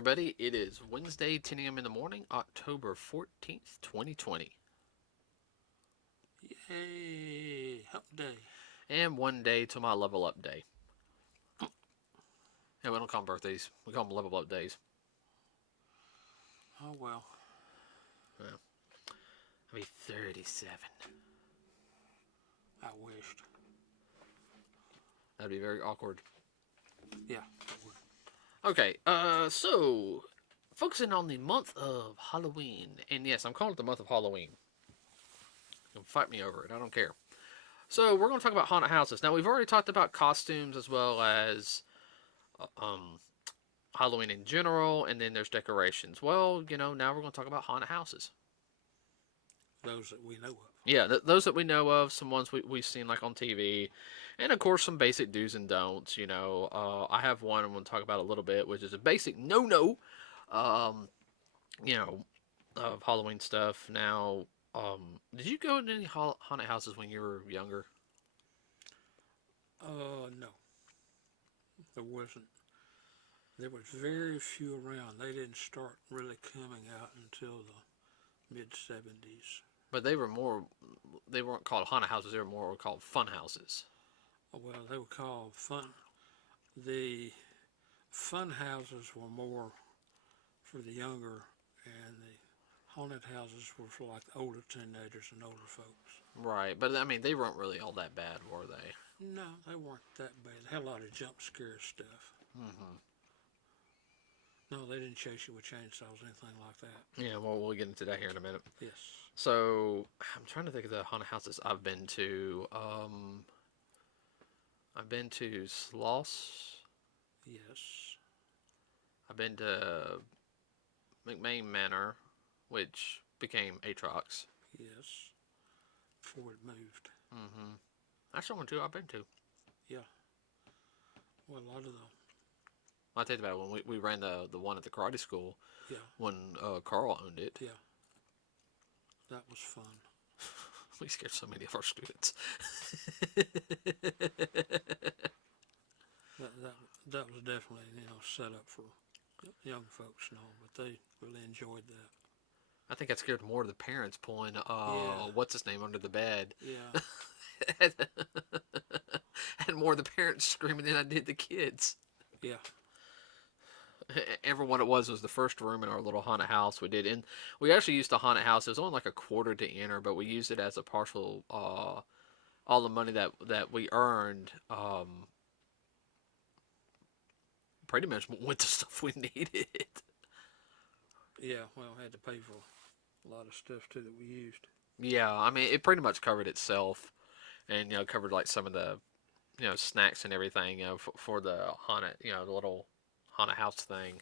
everybody. It is Wednesday, 10 a.m. in the morning, October 14th, 2020. Yay! Hump day. And one day to my level up day. Yeah, we don't call them birthdays. We call them level up days. Oh, well. Yeah. I'll be 37. I wished. That'd be very awkward. Yeah, it would. Okay, so, focusing on the month of Halloween. And yes, I'm calling it the month of Halloween. You can fight me over it. I don't care. So, we're going to talk about haunted houses. Now, we've already talked about costumes as well as Halloween in general, and then there's decorations. Well, now we're going to talk about haunted houses. Those that we know of. Yeah, those that we know of, some ones we've seen like on TV, and of course some basic do's and don'ts. I have one I'm going to talk about a little bit, which is a basic no-no, um, of Halloween stuff. Now, did you go to any haunted houses when you were younger? No. There wasn't. There was very few around. They didn't start really coming out until the mid-70s. But they weren't called haunted houses, they were more called fun houses. Well, they were called fun. The fun houses were more for the younger, and the haunted houses were for like older teenagers and older folks. Right, but I mean, they weren't really all that bad, were they? No, they weren't that bad. They had a lot of jump scare stuff. Mm-hmm. No, they didn't chase you with chainsaws or anything like that. Yeah, well, we'll get into that here in a minute. Yes. So, I'm trying to think of the haunted houses I've been to. I've been to Sloss. Yes. I've been to McMain Manor, which became Atrox. Yes. Before it moved. Mm-hmm. That's the one too I've been to. Yeah. Well, a lot of the... I'll tell you about it when we ran the one at the karate school. Yeah. When Carl owned it. Yeah. That was fun. We scared so many of our students. that was definitely, set up for young folks and all, but they really enjoyed that. I think I scared more of the parents pulling, what's his name, under the bed. Yeah. And more of the parents screaming than I did the kids. Yeah. Everyone it was the first room in our little haunted house we did. And we actually used the haunted house. It was only like a quarter to enter, but we used it as a partial, all the money that we earned, pretty much went to stuff we needed. Yeah, well, I had to pay for a lot of stuff too that we used. Yeah, I mean, it pretty much covered itself. And, covered like some of the, snacks and everything, for the haunted, the little haunted house thing.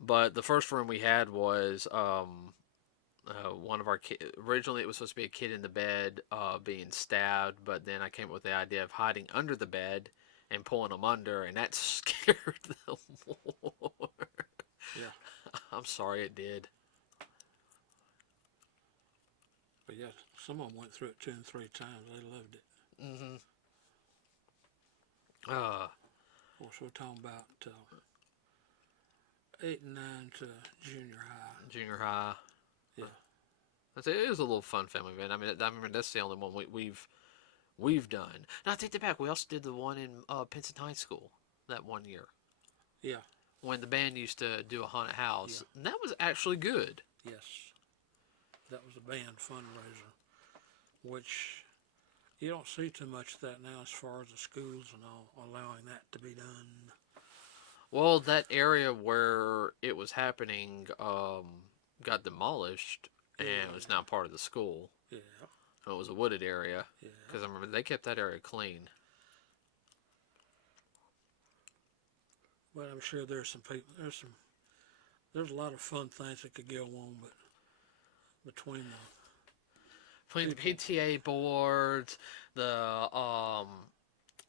But the first room we had was one of our kids. Originally, it was supposed to be a kid in the bed being stabbed, but then I came up with the idea of hiding under the bed and pulling them under, and that scared them more. Yeah. I'm sorry it did. But yeah, some of them went through it 2 and 3 times. They loved it. Mm-hmm. Of course, we're talking about 8 and 9 to junior high. Junior high. Yeah. It was a little fun family event. I mean, that's the only one we've done. And I take that back. We also did the one in Pinson High School that one year. Yeah. When the band used to do a haunted house. Yeah. And that was actually good. Yes. That was a band fundraiser, which you don't see too much of that now as far as the schools and all allowing that to be done. Well, that area where it was happening got demolished, and it was now part of the school. Yeah. It was a wooded area. Yeah. Because I remember they kept that area clean. Well, I'm sure there's some people. There's a lot of fun things that could go on, but between the PTA boards, the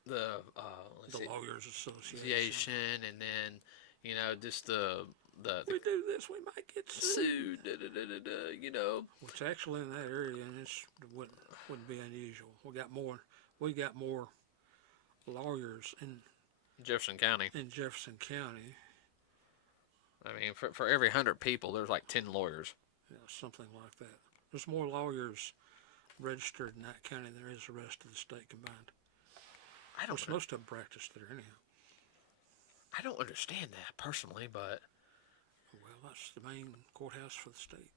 Lawyers Association, and then just the we do this, we might get sued. Which actually in that area, and it wouldn't be unusual. We got more lawyers in Jefferson County. I mean, for every 100 people, there's like 10 lawyers. Yeah, something like that. There's more lawyers registered in that county than there is the rest of the state combined. I don't, Which most of them practice there anyhow. I don't understand that personally, but Well, that's the main courthouse for the state,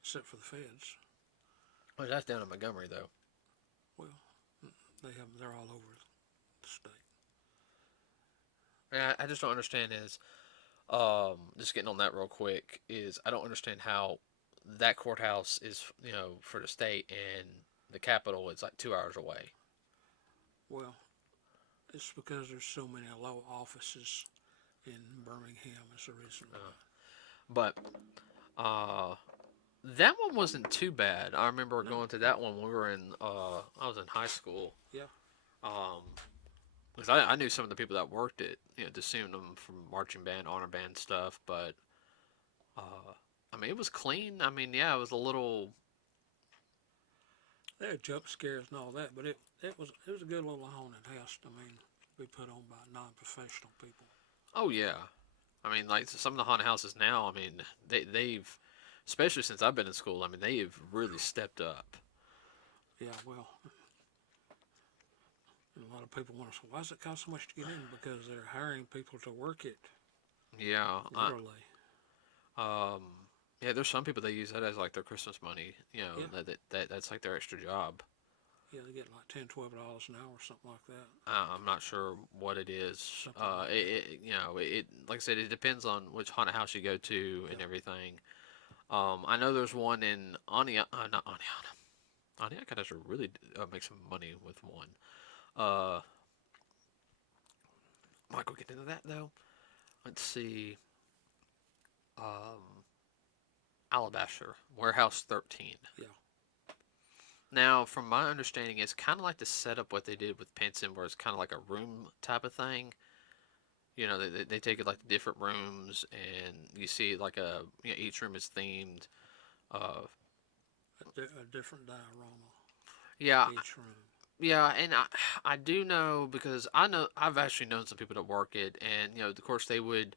except for the feds. well, that's down in Montgomery though. Well, they're all over the state. I just don't understand is, just getting on that real quick is I don't understand how that courthouse is, for the state and the capital is like 2 hours away. Well, it's because there's so many law offices in Birmingham is the reason why. But that one wasn't too bad. I remember going to that one when we were in. I was in high school. Yeah. Because I knew some of the people that worked it. Just seeing them from marching band, honor band stuff. But I mean, it was clean. I mean, yeah, it was a little. They had jump scares and all that, but it was a good little haunted house. I mean, be put on by non-professional people. Oh yeah, I mean, like some of the haunted houses now. I mean, they've, especially since I've been in school. I mean, they have really stepped up. Yeah, well, a lot of people want to say, why does it cost so much to get in? Because they're hiring people to work it. Yeah. Literally. Yeah, there's some people that use that as like their Christmas money. Yeah. That's like their extra job. Yeah, they get like $10, $12 an hour or something like that. I'm not sure what it is. Something like It like I said, it depends on which haunted house you go to and everything. I know there's one in not Aniana. Aniaka does really make some money with one. Might go get into that though. Let's see. Alabaster Warehouse 13. Yeah. Now, from my understanding, it's kind of like the setup what they did with Penson, where it's kind of like a room type of thing. They take it like the different rooms, and you see like each room is themed. A different diorama. Yeah, Each room. yeah, and I do know because I've actually known some people that work it, and of course they would.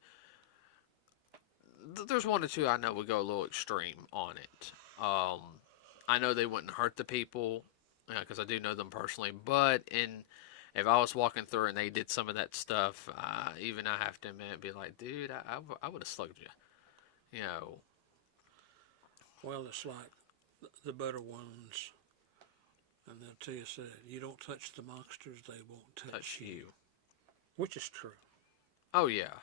There's one or two I know would go a little extreme on it. I know they wouldn't hurt the people because I do know them personally, but if I was walking through and they did some of that stuff, even I have to admit, be like, dude, I would have slugged you. Well, it's like the better ones, and they'll tell you, you don't touch the monsters, they won't touch you. Which is true. Oh, yeah.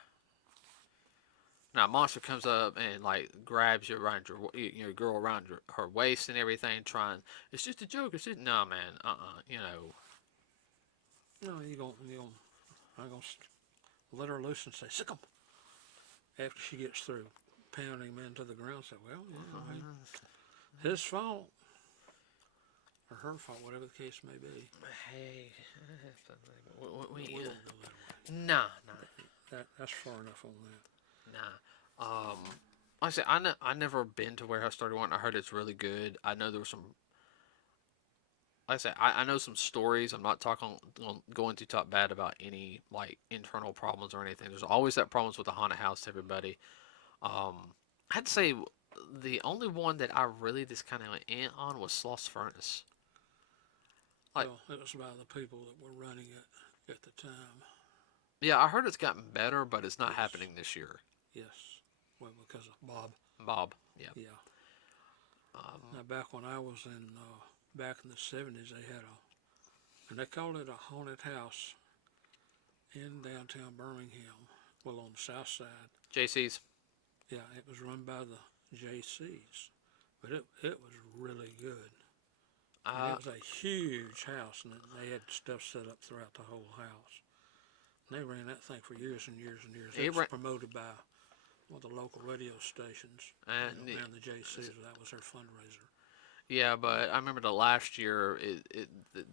Now, a monster comes up and like grabs you around your girl around her waist and everything, trying. It's just a joke. It's just no, man. No, I'm gonna let her loose and say, sick 'em. After she gets through pounding him into the ground, say, well, his fault. Or her fault, whatever the case may be. Hey, We won't go that way. nah. That's far enough on that. Nah. Like I said, I never been to Warehouse 31. I heard it's really good. I know there was some. Like I said, I know some stories. I'm not going to talk bad about any like internal problems or anything. There's always that problems with the haunted house. Everybody. I'd say the only one that I really just kind of went in on was Sloss Furnace. Well, it was by the people that were running it at the time. Yeah, I heard it's gotten better, but it's not happening this year. Yes. Well, because of Bob. Bob, yeah. Yeah. Now, back when I was back in the 70s, they had and they called it a haunted house in downtown Birmingham. Well, on the south side. JC's. Yeah, it was run by the JC's. But it was really good. It was a huge house, and they had stuff set up throughout the whole house. And they ran that thing for years and years and years. It was promoted by one of the local radio stations and the JC's. That was their fundraiser. Yeah, but I remember the last year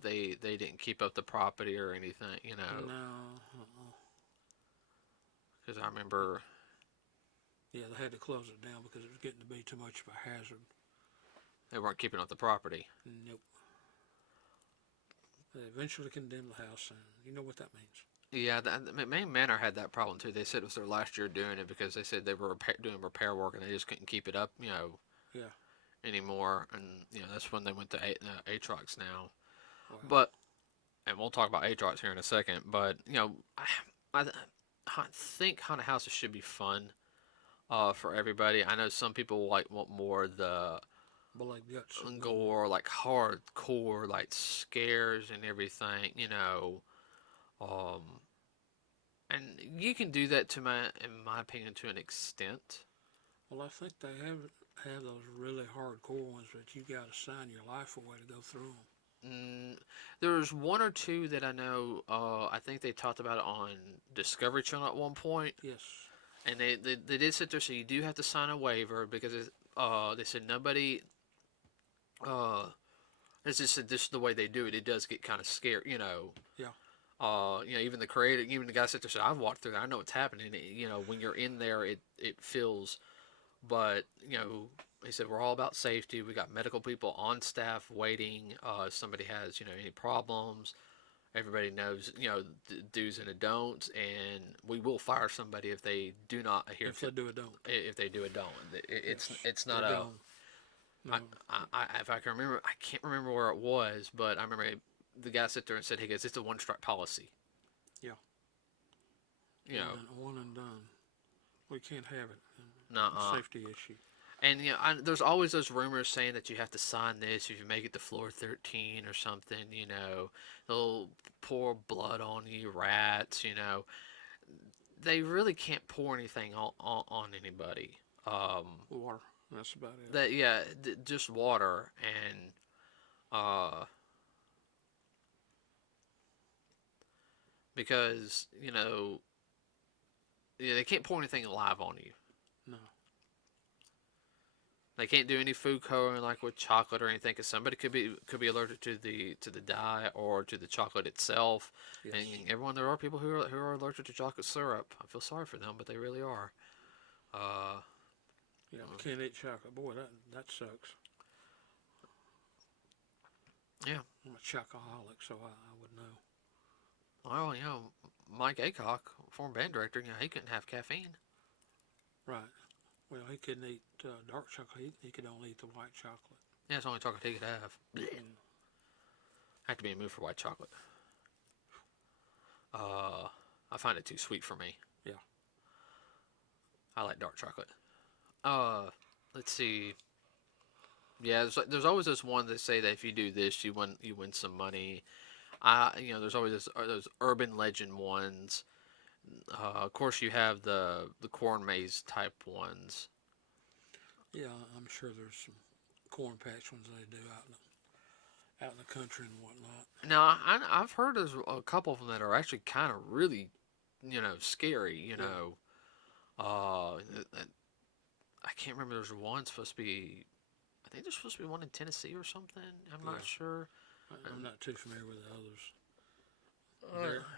they didn't keep up the property or anything, No. Because I remember. Yeah, they had to close it down because it was getting to be too much of a hazard. They weren't keeping up the property. Nope. They eventually condemned the house, and you know what that means. Yeah, the main Manor had that problem too. They said it was their last year doing it because they said they were doing repair work and they just couldn't keep it up, Yeah. anymore. And that's when they went to Aatrox now. Wow. But and we'll talk about Aatrox here in a second. But I think haunted houses should be fun, for everybody. I know some people want more of the Blood, guts, and gore. gore, like hardcore, like scares and everything. Um, and you can do that in my opinion, to an extent. Well, I think they have those really hardcore ones that you got to sign your life away to go through them. There's one or two that I know. I think they talked about it on Discovery Channel at one point, Yes. and they did sit there. So you do have to sign a waiver because they said nobody. Uh, it's just the way they do it. It does get kind of scary. Yeah. Even the creator, even the guy sit there said, "I've walked through there. I know what's happening." When you're in there, it feels. But he said we're all about safety. We got medical people on staff waiting. If somebody has any problems, everybody knows the do's and the don'ts, and we will fire somebody if they do not adhere If to. they do it, don't. If they do it, don't. Yes. It's not They're a. gone. No. If I can remember, I can't remember where it was, but I remember the guy sat there and said, "He goes, it's a one strike policy." Yeah. One and done. We can't have it. Nuh-uh. Safety issue. And there's always those rumors saying that you have to sign this if you make it to floor 13 or something. They'll pour blood on you, rats. They really can't pour anything on anybody. Water. That's about it. Just water and because they can't pour anything alive on you. No. They can't do any food coloring like with chocolate or anything, because somebody could be allergic to the dye or to the chocolate itself. Yes. And everyone, there are people who are allergic to chocolate syrup. I feel sorry for them, but they really are. Can't eat chocolate. Boy, that sucks. Yeah. I'm a chocoholic, so I would know. Well, Mike Aycock, former band director, he couldn't have caffeine. Right. Well, he couldn't eat dark chocolate. He could only eat the white chocolate. Yeah, it's the only chocolate he could have. I have to be in the mood for white chocolate. I find it too sweet for me. Yeah. I like dark chocolate. Let's see. Yeah, there's always this one that say that if you do this, you win some money. There's always those urban legend ones. Of course, you have the corn maze type ones. Yeah, I'm sure there's some corn patch ones they do out in the country and whatnot. Now, I've heard there's a couple of them that are actually kind of really, scary. I can't remember. There's one supposed to be. I think there's supposed to be one in Tennessee or something. I'm not sure. I'm not too familiar with the others.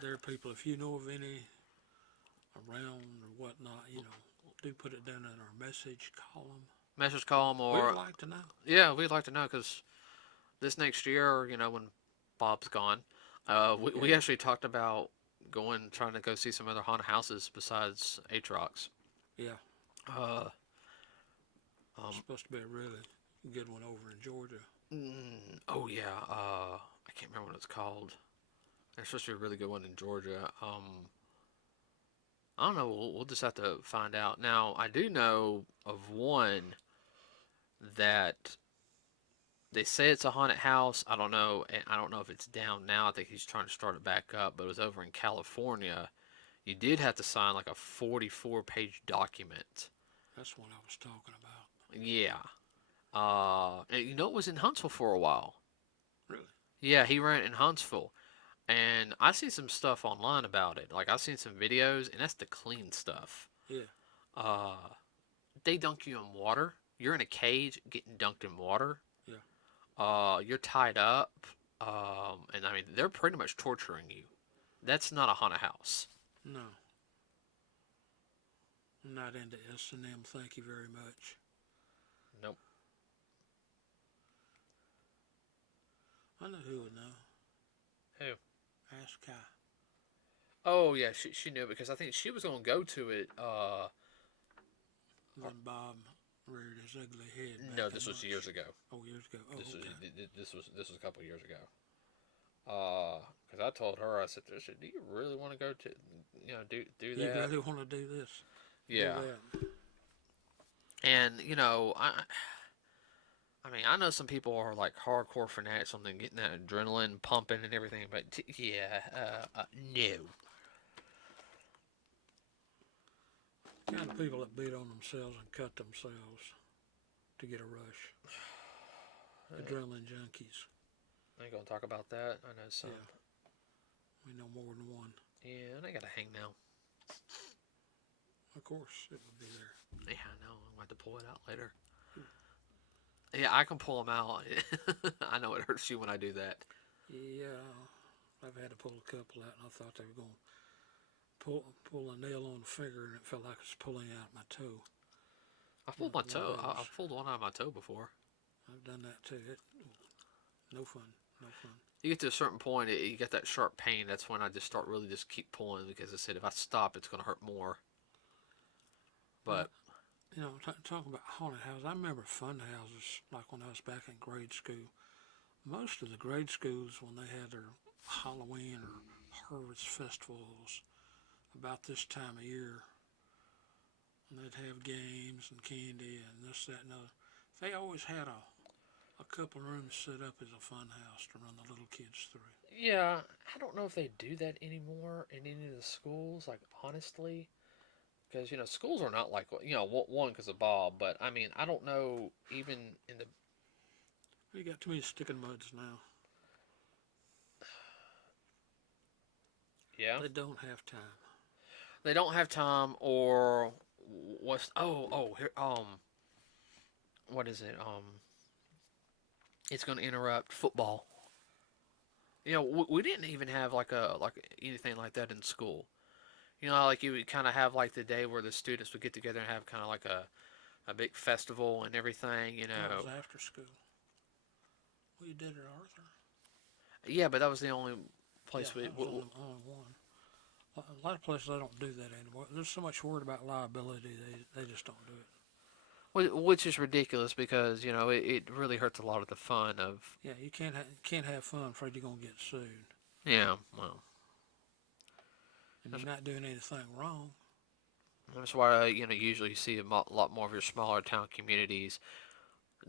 There are people, if you know of any around or whatnot, do put it down in our message column. Message column or. We'd like to know. Yeah, we'd like to know because this next year, when Bob's gone, we actually talked about trying to go see some other haunted houses besides Aatrox. Yeah. It's supposed to be a really good one over in Georgia. Oh yeah, I can't remember what it's called. There's supposed to be a really good one in Georgia. I don't know. We'll just have to find out. Now, I do know of one that they say it's a haunted house. I don't know. And I don't know if it's down now. I think he's trying to start it back up. But it was over in California. You did have to sign like a 44-page document. That's what I was talking about. Yeah. And it was in Huntsville for a while. Really? Yeah, he ran it in Huntsville. And I see some stuff online about it. Like, I've seen some videos, and that's the clean stuff. Yeah. They dunk you in water. You're in a cage getting dunked in water. Yeah. You're tied up. And, I mean, they're pretty much torturing you. That's not a haunted house. No. I'm not into S&M, thank you very much. Nope. I know who would know. Who? Ask Kai. Oh yeah, she knew because I think she was gonna go to it. Then Bob reared his ugly head No, back in this was lunch. years ago. Oh, years ago. Oh, This was okay. this was a couple years ago. Because I told her, I said, "Do you really want to go to, do You that?" really want to do this? Do Yeah, that? and I mean, I know some people are like hardcore fanatics on them getting that adrenaline pumping and everything, but yeah, no. Kind of people that beat on themselves and cut themselves to get a rush. Adrenaline junkies. I ain't gonna talk about that. I know some. Yeah, we know more than one. Yeah, and I gotta hang now. Of course, it would be there. Yeah, I know. I'm going to pull it out later. Yeah, I can pull them out. I know it hurts you when I do that. Yeah, I've had to pull a couple out, and I thought they were going to pull a nail on the finger, and it felt like it was pulling out my toe. I pulled my One of toe. I those. pulled one out of my toe before. I've done that too. No fun. No fun. You get to a certain point, you get that sharp pain. That's when I just start really just keep pulling because I said if I stop, it's going to hurt more. Well, But talking about haunted houses, I remember fun houses like when I was back in grade school. Most of the grade schools, when they had their Halloween or harvest festivals about this time of year, and they'd have games and candy and this, that, and other, they always had a couple rooms set up as a fun house to run the little kids through. yeah, I don't know if they do that anymore in any of the schools. Like honestly, because schools are not like one because of Bob, but I mean I don't know even in the You got too many sticking muds now. yeah They don't have time. they don't have time or what's here what is it it's going to interrupt football. We didn't even have like anything like that in school. Like you would kind of have like the day where the students would get together and have kind of like a big festival and everything. That was after school. Well, you did it, Arthur. Yeah, but that was the only Yeah, place we. that was only one. A lot of places they don't do that anymore. There's so much worried about liability, they just don't do it. Which is ridiculous because it really hurts a lot of the fun of. Yeah, you can't have fun afraid you're gonna get sued. Yeah, well, And you're not doing anything wrong. that's why usually you see a lot more of your smaller town communities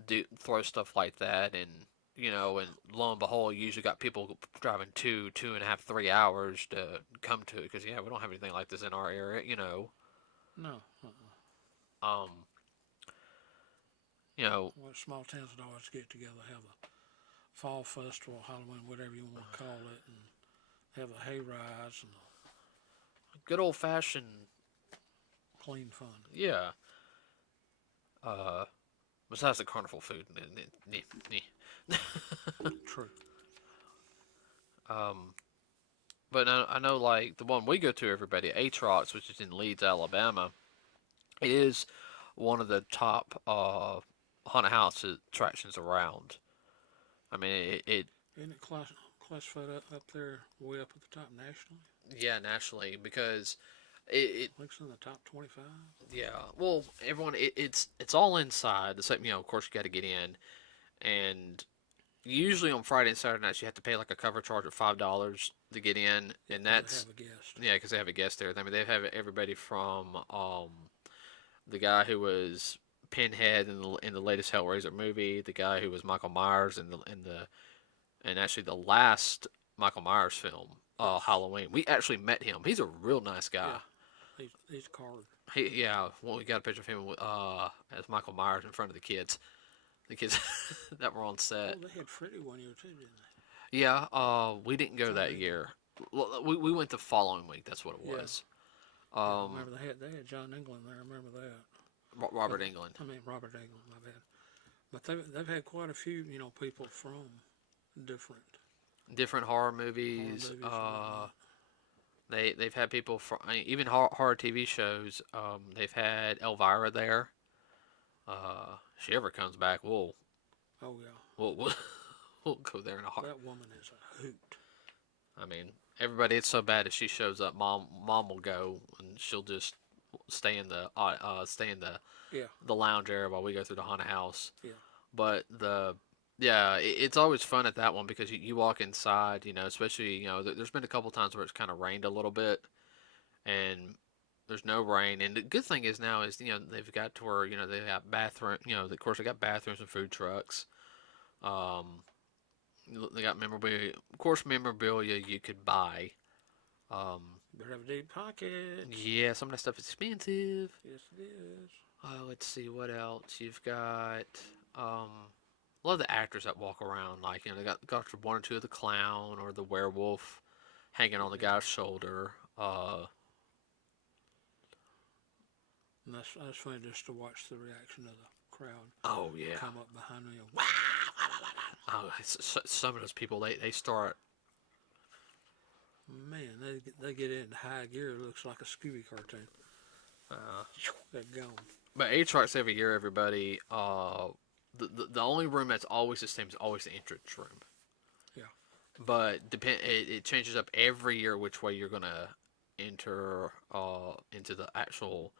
do throw stuff like that, and lo and behold, you usually got people driving 2.5, 3 hours to come to it because we don't have anything like this in our area. No. Um, you know, Well, small towns would always get together, have a fall festival, Halloween, whatever you want to call it, and have a hay rise and good old fashioned, clean fun. yeah. Besides the carnival food, True. um, but I know like the one we go to, everybody, Atrox, which is in Leeds, Alabama, it is one of the top haunted house attractions around. I mean, Isn't it classified up there way up at the top nationally? yeah, nationally because it I think it's in the top 25. yeah. Well, everyone, it's all inside. The same, of course, you got to get in, and usually on Friday and Saturday nights you have to pay like a cover charge of $5 to get in, Yeah, and that's have a guest. yeah, because they have a guest there. I mean, they have everybody from the guy who was Pinhead in the latest Hellraiser movie, the guy who was Michael Myers and actually the last Michael Myers film, Yes. Halloween. We actually met him. He's a real nice guy. Yeah, he's card. We got a picture of him as Michael Myers in front of the kids that were on set. Oh, they had Freddy one year too, didn't Yeah, we didn't go John that England. year. We went the following week. That's what it was. Yeah, I remember they had John England there. I remember that. Robert England. I mean Robert England. My bad. But they've had quite a few people from Different horror movies. They've had people from even horror TV shows. They've had Elvira there. If she ever comes back, Oh yeah. we'll we'll go there in a heart. That woman is a hoot. I mean, everybody, it's so bad if she shows up, mom will go and she'll just stay in Yeah, the lounge area while we go through the haunted house. yeah. But yeah, it's always fun at that one because you walk inside, especially there's been a couple times where it's kind of rained a little bit and there's no rain. And the good thing is now is they've got to where they got bathroom, of course they got bathrooms and food trucks. Um, they got memorabilia, of course, memorabilia you could buy. Um, Better have a deep pocket. yeah, some of that stuff is expensive. Yes, it is. Let's see what else you've got. Um, a lot of the actors that walk around, like they got one or two of the clown or the werewolf hanging on the Yeah. guy's shoulder. And that's funny just to watch the reaction of the crowd Oh yeah. come up behind me and Oh, some of those people they start. man, they get into high gear. It looks like a Scooby cartoon. Uh, They're gone. but Aatrox every year, everybody. The only room that's always the same is always the entrance room. Yeah. But it changes up every year which way you're gonna enter into the actual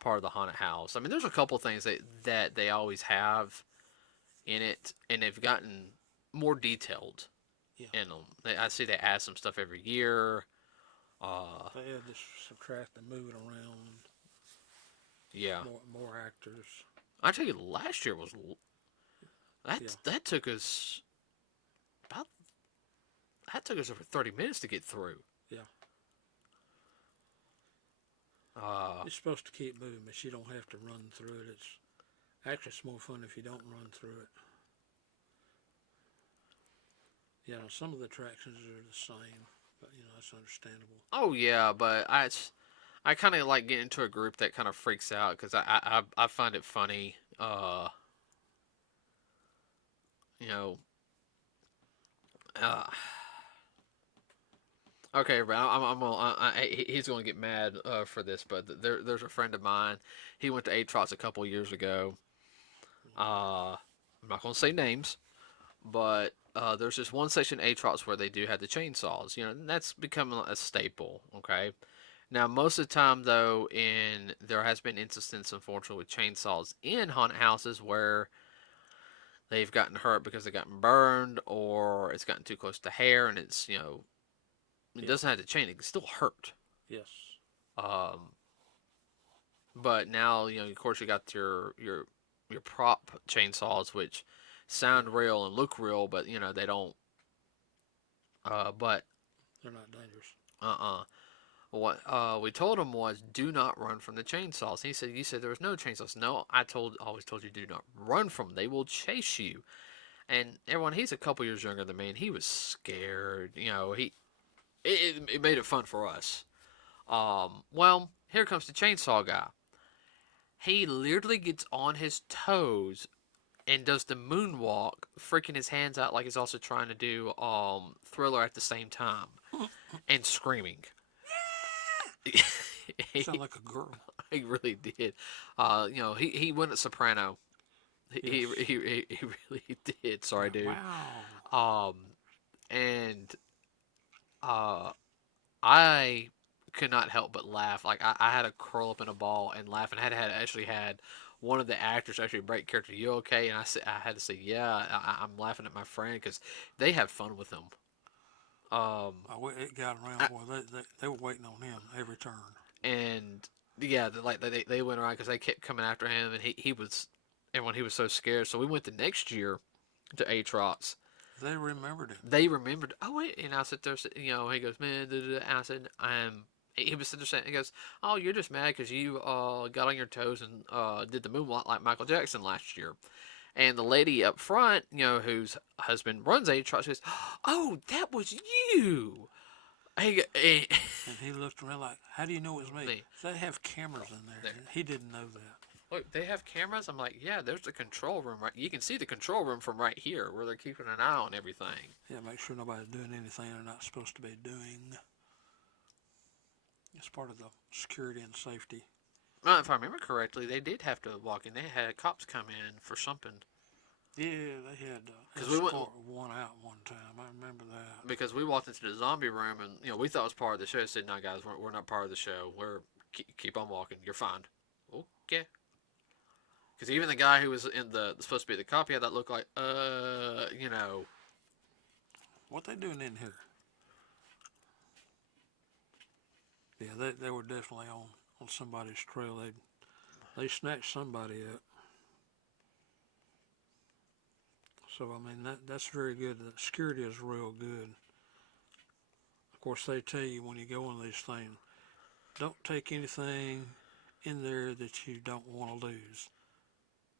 part of the haunted house. I mean, there's a couple things that they always have in it, and they've gotten more detailed Yeah. in them. I see they add some stuff every year. They had to subtract and move it around. Yeah, More actors. I tell you, last year was Yeah. that took us about that took us over 30 minutes to get through. Yeah. Uh, It's supposed to keep moving, but you don't have to run through it. It's more fun if you don't run through it. Yeah, some of the attractions are the same, but that's understandable. oh yeah, but I kind of like getting into a group that kind of freaks out because I find it funny. You know, uh, okay, but he's gonna get mad for this, but there's a friend of mine. He went to Aatrox a couple years ago. I'm not gonna say names, but there's this one section Aatrox where they do have the chainsaws. And that's become a staple. Okay. Now, most of the time, though, there has been instances, unfortunately, with chainsaws in haunted houses where they've gotten hurt because they've gotten burned or it's gotten too close to hair and it Yeah. doesn't have the chain. It can still hurt. Yes. Um, but now, of course, you got your prop chainsaws, which sound real and look real, but they don't. But They're not dangerous. what we told him was, do not run from the chainsaws. He said, "You said there was no chainsaws." No, always told you, do not run from them. They will chase you. And everyone, he's a couple years younger than me, and he was scared. It made it fun for us. Well, here comes the chainsaw guy. He literally gets on his toes and does the moonwalk, freaking his hands out like he's also trying to do Thriller at the same time, and screaming. Sound like a girl. He really did. He went at soprano. He really did. Sorry, dude. Wow. And I could not help but laugh. Like I had to curl up in a ball and laugh, and actually had one of the actors actually break character. You okay? And I had to say, yeah. I'm laughing at my friend because they have fun with him. It got around. Boy, they were waiting on him every turn. And yeah, they went around because they kept coming after him, and he was everyone. He was so scared. So we went the next year to Aatrox. They remembered him. They remembered. Oh wait, and I sit there. He goes, man. And I said, He was sitting there saying, he goes, oh, you're just mad because you got on your toes and did the moonwalk like Michael Jackson last year. And the lady up front, whose husband runs Aatrox, says, oh, that was you. And he looked around like, how do you know it was me? So they have cameras in there. He didn't know that. Look, they have cameras? I'm like, yeah, there's the control room. Right. You can see the control room from right here where they're keeping an eye on everything. Yeah, make sure nobody's doing anything they're not supposed to be doing. It's part of the security and safety. Well, if I remember correctly, they did have to walk in. They had cops come in for something. Yeah, they had Because we went one out one time. I remember that. because we walked into the zombie room and we thought it was part of the show. I said, "No, guys, we're not part of the show. We're keep on walking. You're fine." Okay. Because even the guy who was in the supposed to be the cop, he had that look like, What they doing in here? Yeah, they were definitely on somebody's trail. They snatched somebody up. So I mean that's very good. The security is real good. Of course, they tell you when you go on these things, don't take anything in there that you don't want to lose.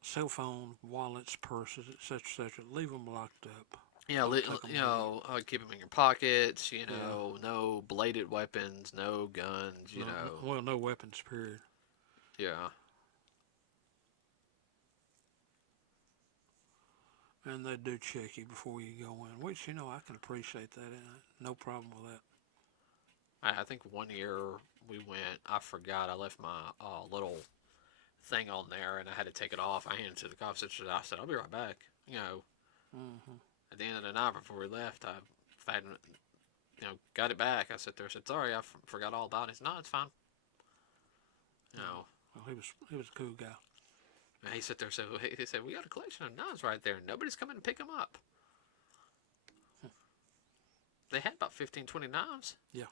Cell phone, wallets, purses, etc., etc. Leave them locked up. yeah, keep them in your pockets. Yeah. No bladed weapons, no guns. Well, no weapons, period. Yeah. And they do check you before you go in, which I can appreciate that. No problem with that. I think one year we went. I forgot. I left my little thing on there, and I had to take it off. I handed it to the cops. I said, "I'll be right back." Mm-hmm. At the end of the night before we left, I had, got it back. I sat there and said, "Sorry, I forgot all about it." He said, "No, it's fine." Well, he was a cool guy. And he sat there and said, he said, "We got a collection of knives right there. Nobody's coming to pick them up." They had about 15, 20 knives. Yeah.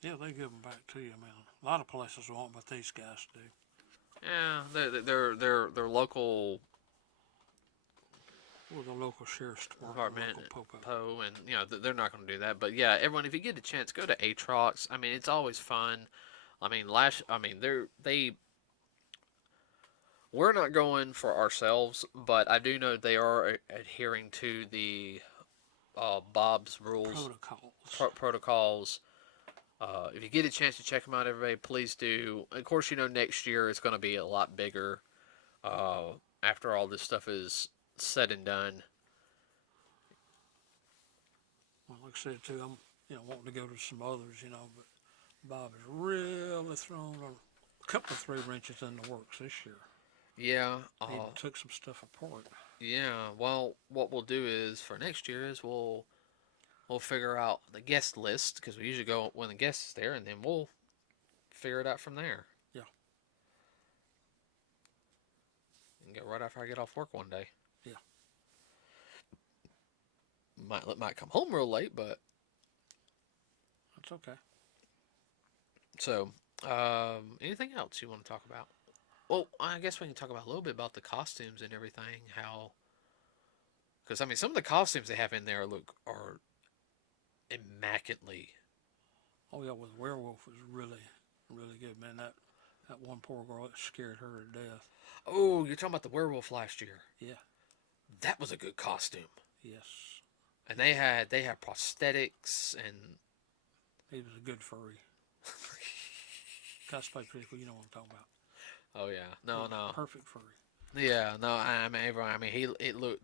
Yeah, they give them back to you, man. A lot of places won't, but these guys do. Yeah, they're local. Or the local sheriff's Department, local Poe, and they're not going to do that. But yeah, everyone, if you get a chance, go to Atrox. I mean, it's always fun. I mean, we're not going for ourselves, but I do know they are adhering to the Bob's rules protocols. If you get a chance to check them out, everybody, please do. Of course, next year it's going to be a lot bigger after all this stuff is said and done. Well, like I said too, I'm wanting to go to some others, but Bob has really thrown a couple of 3 wrenches in the works this year. Yeah, even took some stuff apart. Yeah, well, what we'll do is for next year is we'll figure out the guest list because we usually go when the guest is there, and then we'll figure it out from there. Yeah. And go right after I get off work one day. Yeah. Might come home real late, but that's okay. So, anything else you want to talk about? Well, I guess we can talk about a little bit about the costumes and everything. Because I mean, some of the costumes they have in there are immaculately. Oh yeah, well, the werewolf was really, really good, man. That one poor girl that scared her to death. Oh, you're talking about the werewolf last year? Yeah. That was a good costume. Yes. And they had prosthetics and. He was a good furry. Cosplay critical, you know what I'm talking about. Oh yeah, no. Perfect furry. Yeah, no. I mean,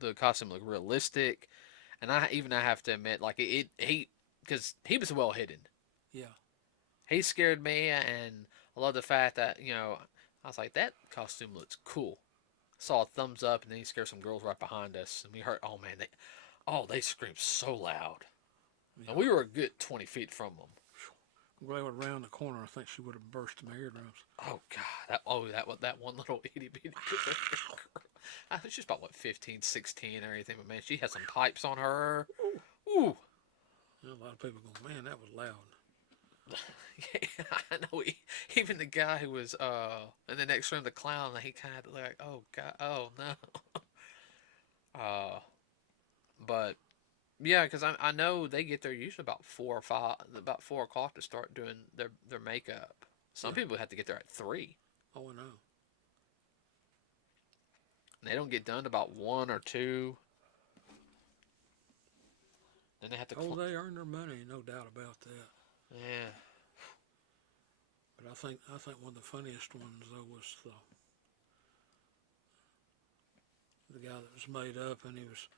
the costume looked realistic, and I have to admit, like because he was well hidden. Yeah. He scared me, and I love the fact that I was like, that costume looks cool. Saw a thumbs up, and then he scared some girls right behind us, and we heard, oh man, they screamed so loud, and we were a good 20 feet from them. I'm glad around the corner. I think she would have burst my eardrums. Oh God, that one little itty bitty girl. I think she's about 15, 16 or anything, but man, she had some pipes on her. Ooh. A lot of people go, man, that was loud. Yeah, I know. Even the guy who was in the next room, the clown, he kind of like, oh God, oh no. But yeah, because I know they get there usually about 4 o'clock to start doing their makeup. Some people have to get there at 3. Oh, I know. And they don't get done about 1 or 2. Then they have to. They earn their money, no doubt about that. Yeah. But I think one of the funniest ones though was the guy that was made up, and he was,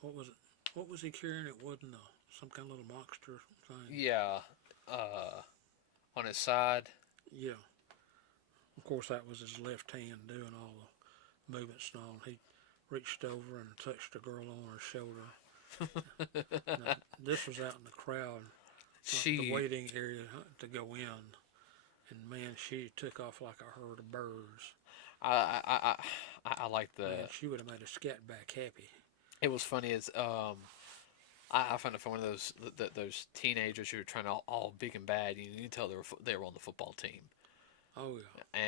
what was it? What was he carrying? It wasn't some kind of little monster thing. Yeah. On his side. Yeah. Of course, that was his left hand doing all the movements and all. reached over and touched a girl on her shoulder. Now, this was out in the crowd, the She, waiting area to go in, and man, she took off like a herd of birds. I like Man, the. she would have made a scat back happy. It was funny as I found it for one of those teenagers who were trying to all big and bad. You can tell they were on the football team, Oh yeah.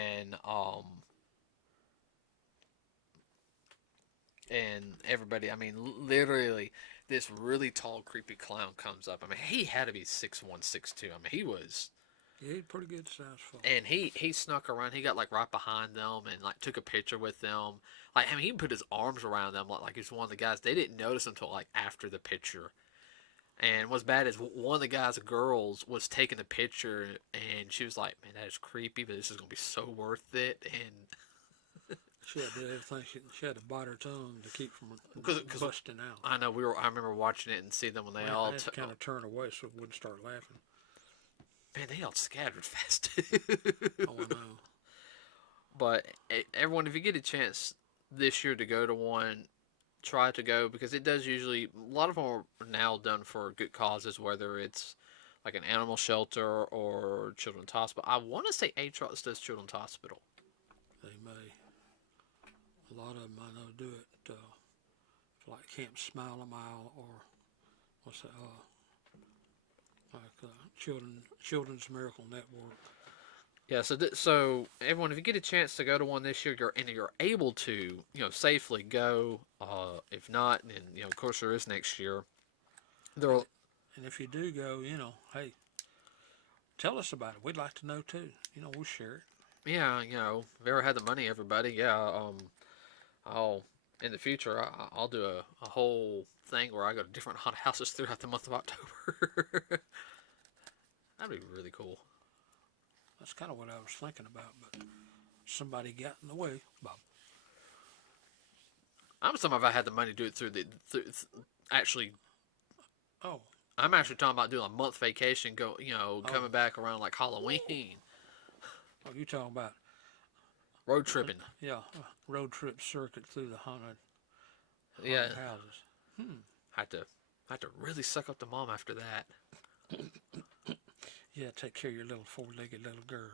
and everybody. I mean, literally, this really tall, creepy clown comes up. I mean, he had to be 6'1", 6'2". I mean, he was. Yeah, he's pretty good size fella. And he snuck around. He got like right behind them and like took a picture with them. Like I mean, he put his arms around them like he's one of the guys. They didn't notice until like after the picture. And what's bad is one of the guys' girls was taking the picture, and she was like, "Man, that is creepy, but this is gonna be so worth it." And She had to do everything. She had to bite her tongue to keep from cause busting out. I know I remember watching it and seeing them when they I had to kind of turn away so I wouldn't start laughing. man, they all scattered fast. Oh, I know. But everyone, if you get a chance this year to go to one, try to go because it does usually. A lot of them are now done for good causes, whether it's like an animal shelter or children's hospital. I want to say Atrox does children's hospital. They may. A lot of them I know do it. Like Camp Smile a Mile or what's that? Children's Miracle Network. Yeah, so everyone, if you get a chance to go to one this year, you're able to, safely go. If not, then of course there is next year. There, And if you do go, hey, tell us about it. We'd like to know too. We'll share it. yeah, if you ever had the money, everybody, yeah, I'll in the future I'll do a whole thing where I go to different haunted houses throughout the month of October. That'd be really cool. That's kind of what I was thinking about, but somebody got in the way, Bob. I'm talking about if I had the money to do it actually. Oh, I'm actually talking about doing a month vacation, coming back around like Halloween, oh, you talking about road tripping. yeah, road trip circuit through the haunted Yeah, houses. had to really suck up the mom after that. Yeah, take care of your little four-legged little girl.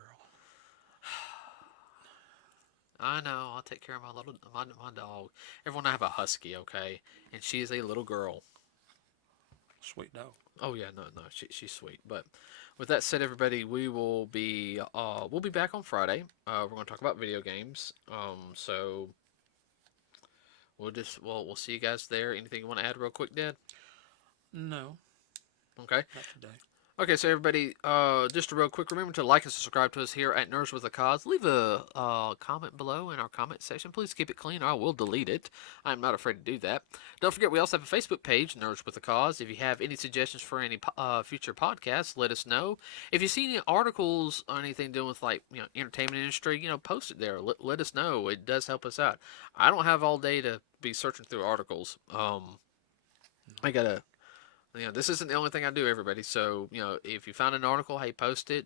I know. I'll take care of my dog. Everyone, I have a husky, okay, and she is a little girl. Sweet dog. Oh yeah, no, she's sweet. But with that said, everybody, we'll be back on Friday. We're going to talk about video games. So we'll see you guys there. Anything you want to add real quick, Dad? No, Okay. not today. Okay, so everybody, just a real quick, remember to like and subscribe to us here at NerdsWithACause. Leave a comment below in our comment section. Please keep it clean or I will delete it. I'm not afraid to do that. Don't forget, we also have a Facebook page, NerdsWithACause. If you have any suggestions for any future podcasts, let us know. If you see any articles or anything dealing with, like, entertainment industry, post it there. Let us know. It does help us out. I don't have all day to be searching through articles. I gotta... this isn't the only thing I do, everybody. So, if you find an article, hey, post it.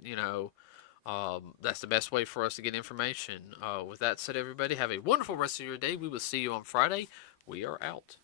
That's the best way for us to get information. With that said, everybody, have a wonderful rest of your day. We will see you on Friday. We are out.